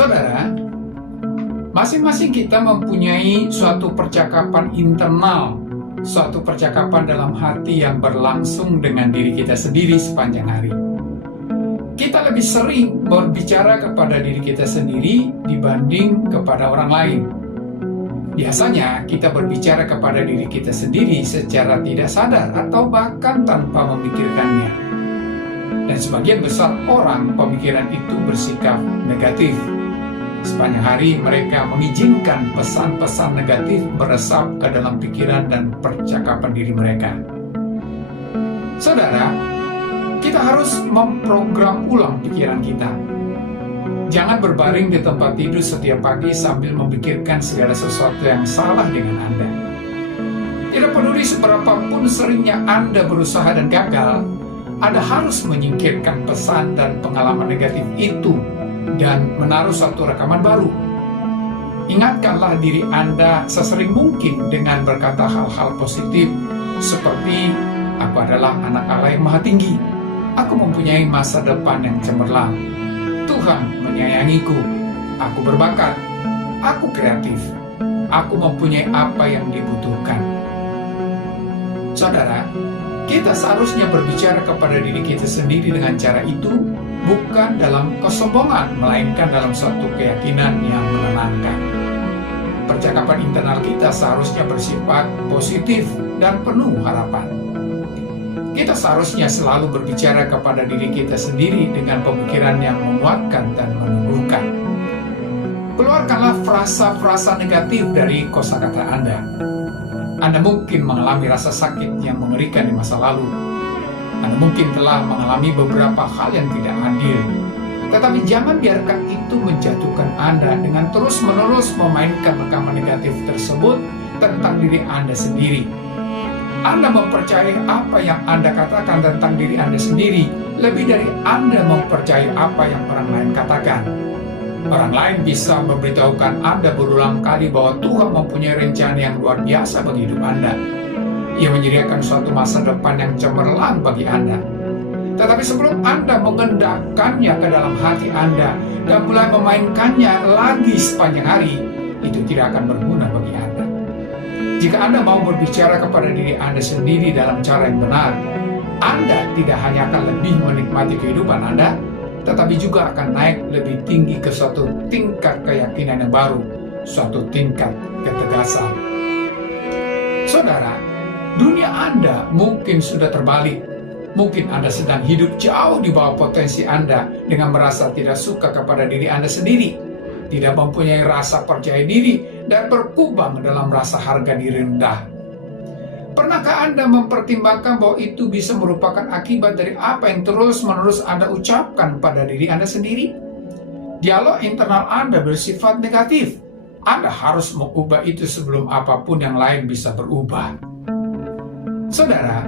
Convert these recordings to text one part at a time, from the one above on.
Saudara, masing-masing kita mempunyai suatu percakapan internal, suatu percakapan dalam hati yang berlangsung dengan diri kita sendiri sepanjang hari. Kita lebih sering berbicara kepada diri kita sendiri dibanding kepada orang lain. Biasanya kita berbicara kepada diri kita sendiri secara tidak sadar atau bahkan tanpa memikirkannya. Dan sebagian besar orang pemikiran itu bersikap negatif. Sepanjang hari mereka mengizinkan pesan-pesan negatif meresap ke dalam pikiran dan percakapan diri mereka. Saudara, kita harus memprogram ulang pikiran kita. Jangan berbaring di tempat tidur setiap pagi sambil memikirkan segala sesuatu yang salah dengan Anda. Tidak peduli seberapapun seringnya Anda berusaha dan gagal, Anda harus menyingkirkan pesan dan pengalaman negatif itu dan menaruh suatu rekaman baru. Ingatkanlah diri Anda sesering mungkin dengan berkata hal-hal positif seperti, "Aku adalah anak Allah yang Maha Tinggi. Aku mempunyai masa depan yang cemerlang. Tuhan menyayangiku. Aku berbakat. Aku kreatif. Aku mempunyai apa yang dibutuhkan." Saudara, kita seharusnya berbicara kepada diri kita sendiri dengan cara itu, bukan dalam kesombongan, melainkan dalam suatu keyakinan yang menenangkan. Percakapan internal kita seharusnya bersifat positif dan penuh harapan. Kita seharusnya selalu berbicara kepada diri kita sendiri dengan pemikiran yang menguatkan dan meneguhkan. Keluarkanlah frasa-frasa negatif dari kosakata Anda. Anda mungkin mengalami rasa sakit yang mengerikan di masa lalu. Anda mungkin telah mengalami beberapa hal yang tidak adil. Tetapi jangan biarkan itu menjatuhkan Anda dengan terus-menerus memainkan rekaman negatif tersebut tentang diri Anda sendiri. Anda mempercayai apa yang Anda katakan tentang diri Anda sendiri lebih dari Anda mempercayai apa yang orang lain katakan. Orang lain bisa memberitahukan Anda berulang kali bahwa Tuhan mempunyai rencana yang luar biasa bagi hidup Anda. Ia menyediakan suatu masa depan yang cemerlang bagi Anda. Tetapi sebelum Anda mengendapkannya ke dalam hati Anda dan mulai memainkannya lagi sepanjang hari, itu tidak akan berguna bagi Anda. Jika Anda mau berbicara kepada diri Anda sendiri dalam cara yang benar, Anda tidak hanya akan lebih menikmati kehidupan Anda, tetapi juga akan naik lebih tinggi ke suatu tingkat keyakinan yang baru, suatu tingkat ketegasan. Saudara, dunia Anda mungkin sudah terbalik. Mungkin Anda sedang hidup jauh di bawah potensi Anda dengan merasa tidak suka kepada diri Anda sendiri, tidak mempunyai rasa percaya diri, dan berkubang dalam rasa harga diri rendah. Pernahkah Anda mempertimbangkan bahwa itu bisa merupakan akibat dari apa yang terus-menerus Anda ucapkan pada diri Anda sendiri? Dialog internal Anda bersifat negatif. Anda harus mengubah itu sebelum apapun yang lain bisa berubah. Saudara,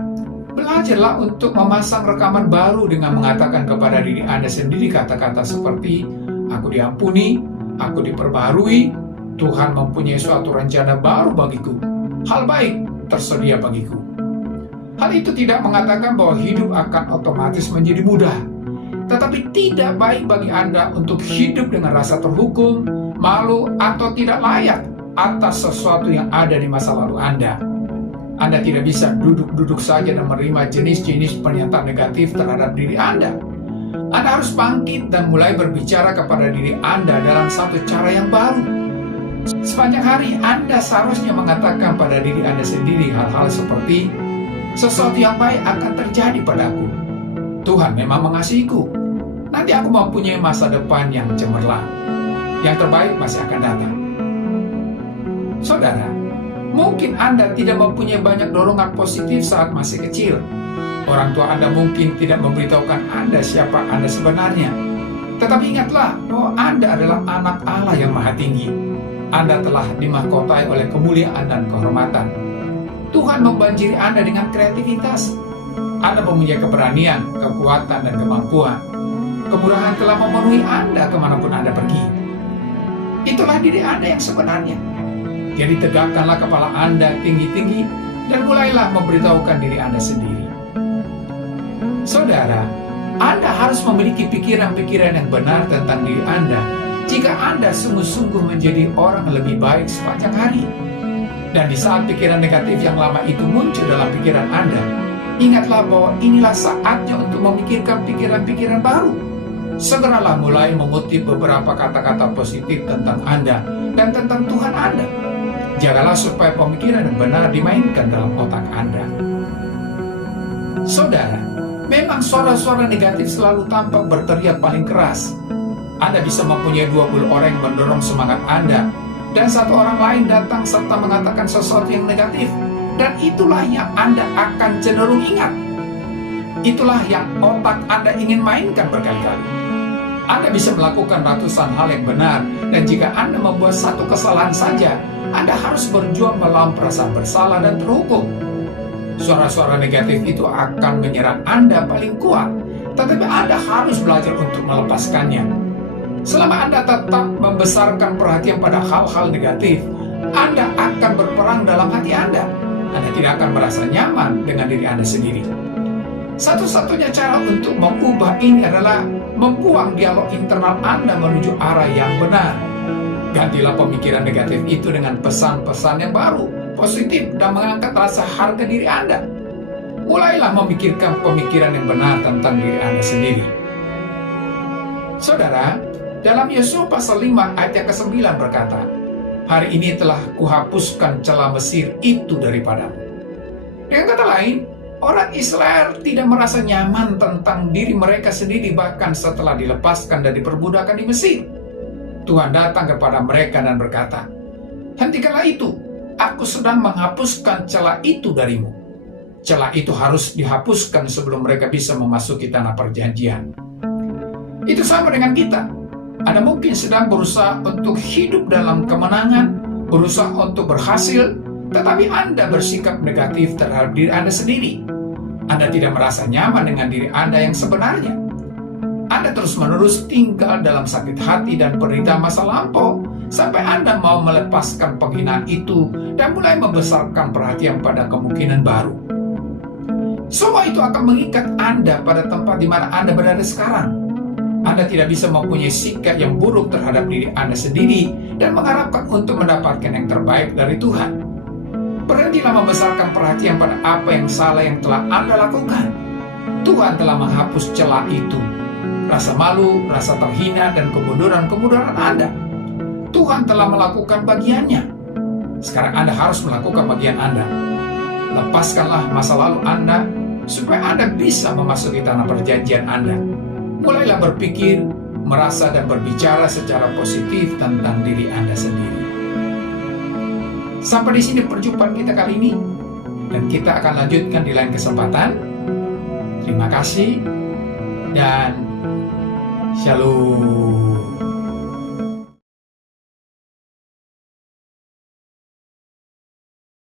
belajarlah untuk memasang rekaman baru dengan mengatakan kepada diri Anda sendiri kata-kata seperti, "Aku diampuni, aku diperbaharui, Tuhan mempunyai suatu rencana baru bagiku, hal baik tersedia bagiku." Hal itu tidak mengatakan bahwa hidup akan otomatis menjadi mudah, tetapi tidak baik bagi Anda untuk hidup dengan rasa terhukum, malu, atau tidak layak atas sesuatu yang ada di masa lalu Anda. Anda tidak bisa duduk-duduk saja dan menerima jenis-jenis pernyataan negatif terhadap diri Anda. Anda harus bangkit dan mulai berbicara kepada diri Anda dalam satu cara yang baru. Sepanjang hari Anda seharusnya mengatakan pada diri Anda sendiri hal-hal seperti, "Sesuatu yang baik akan terjadi padaku. Tuhan memang mengasihiku. Nanti aku mempunyai masa depan yang cemerlang. Yang terbaik masih akan datang." Saudara, mungkin Anda tidak mempunyai banyak dorongan positif saat masih kecil. Orang tua Anda mungkin tidak memberitahukan Anda siapa Anda sebenarnya. Tetapi ingatlah bahwa Anda adalah anak Allah yang Maha Tinggi. Anda telah dimahkotai oleh kemuliaan dan kehormatan. Tuhan membanjiri Anda dengan kreativitas. Anda mempunyai keberanian, kekuatan, dan kemampuan. Kemurahan telah memenuhi Anda kemanapun Anda pergi. Itulah diri Anda yang sebenarnya. Jadi tegakkanlah kepala Anda tinggi-tinggi dan mulailah memberitahukan diri Anda sendiri. Saudara, Anda harus memiliki pikiran-pikiran yang benar tentang diri Anda jika Anda sungguh-sungguh menjadi orang yang lebih baik sepanjang hari. Dan di saat pikiran negatif yang lama itu muncul dalam pikiran Anda, ingatlah bahwa inilah saatnya untuk memikirkan pikiran-pikiran baru. Segeralah mulai mengutip beberapa kata-kata positif tentang Anda dan tentang Tuhan Anda. Jagalah supaya pemikiran yang benar dimainkan dalam otak Anda. Saudara, memang suara-suara negatif selalu tampak berteriak paling keras. Anda bisa mempunyai 20 orang yang mendorong semangat Anda, dan satu orang lain datang serta mengatakan sesuatu yang negatif, dan itulah yang Anda akan cenderung ingat. Itulah yang otak Anda ingin mainkan berkali-kali. Anda bisa melakukan ratusan hal yang benar, dan jika Anda membuat satu kesalahan saja, Anda harus berjuang melawan perasaan bersalah dan terhukum. Suara-suara negatif itu akan menyerang Anda paling kuat, tetapi Anda harus belajar untuk melepaskannya. Selama Anda tetap membesarkan perhatian pada hal-hal negatif, Anda akan berperang dalam hati Anda. Anda tidak akan merasa nyaman dengan diri Anda sendiri. Satu-satunya cara untuk mengubah ini adalah membuang dialog internal Anda menuju arah yang benar. Gantilah pemikiran negatif itu dengan pesan-pesan yang baru, positif, dan mengangkat rasa harga diri Anda. Mulailah memikirkan pemikiran yang benar tentang diri Anda sendiri. Saudara, dalam Yesua pasal 5 ayat yang ke-9 berkata, "Hari ini telah kuhapuskan celah Mesir itu daripadamu." Dengan kata lain, orang Israel tidak merasa nyaman tentang diri mereka sendiri bahkan setelah dilepaskan dan diperbudakan di Mesir. Tuhan datang kepada mereka dan berkata, "Hentikanlah itu, aku sedang menghapuskan celah itu darimu." Celah itu harus dihapuskan sebelum mereka bisa memasuki tanah perjanjian. Itu sama dengan kita. Anda mungkin sedang berusaha untuk hidup dalam kemenangan, berusaha untuk berhasil, tetapi Anda bersikap negatif terhadap diri Anda sendiri. Anda tidak merasa nyaman dengan diri Anda yang sebenarnya. Anda terus-menerus tinggal dalam sakit hati dan penderitaan masa lampau, sampai Anda mau melepaskan penghinaan itu dan mulai membesarkan perhatian pada kemungkinan baru. Semua itu akan mengikat Anda pada tempat di mana Anda berada sekarang. Anda tidak bisa mempunyai sikap yang buruk terhadap diri Anda sendiri dan mengharapkan untuk mendapatkan yang terbaik dari Tuhan. Berhentilah membesarkan perhatian pada apa yang salah yang telah Anda lakukan. Tuhan telah menghapus celah itu. Rasa malu, rasa terhina, dan kemunduran-kemunduran Anda. Tuhan telah melakukan bagiannya. Sekarang Anda harus melakukan bagian Anda. Lepaskanlah masa lalu Anda supaya Anda bisa memasuki tanah perjanjian Anda. Mulailah berpikir, merasa, dan berbicara secara positif tentang diri Anda sendiri. Sampai di sini perjumpaan kita kali ini, dan kita akan lanjutkan di lain kesempatan. Terima kasih, dan Shalom.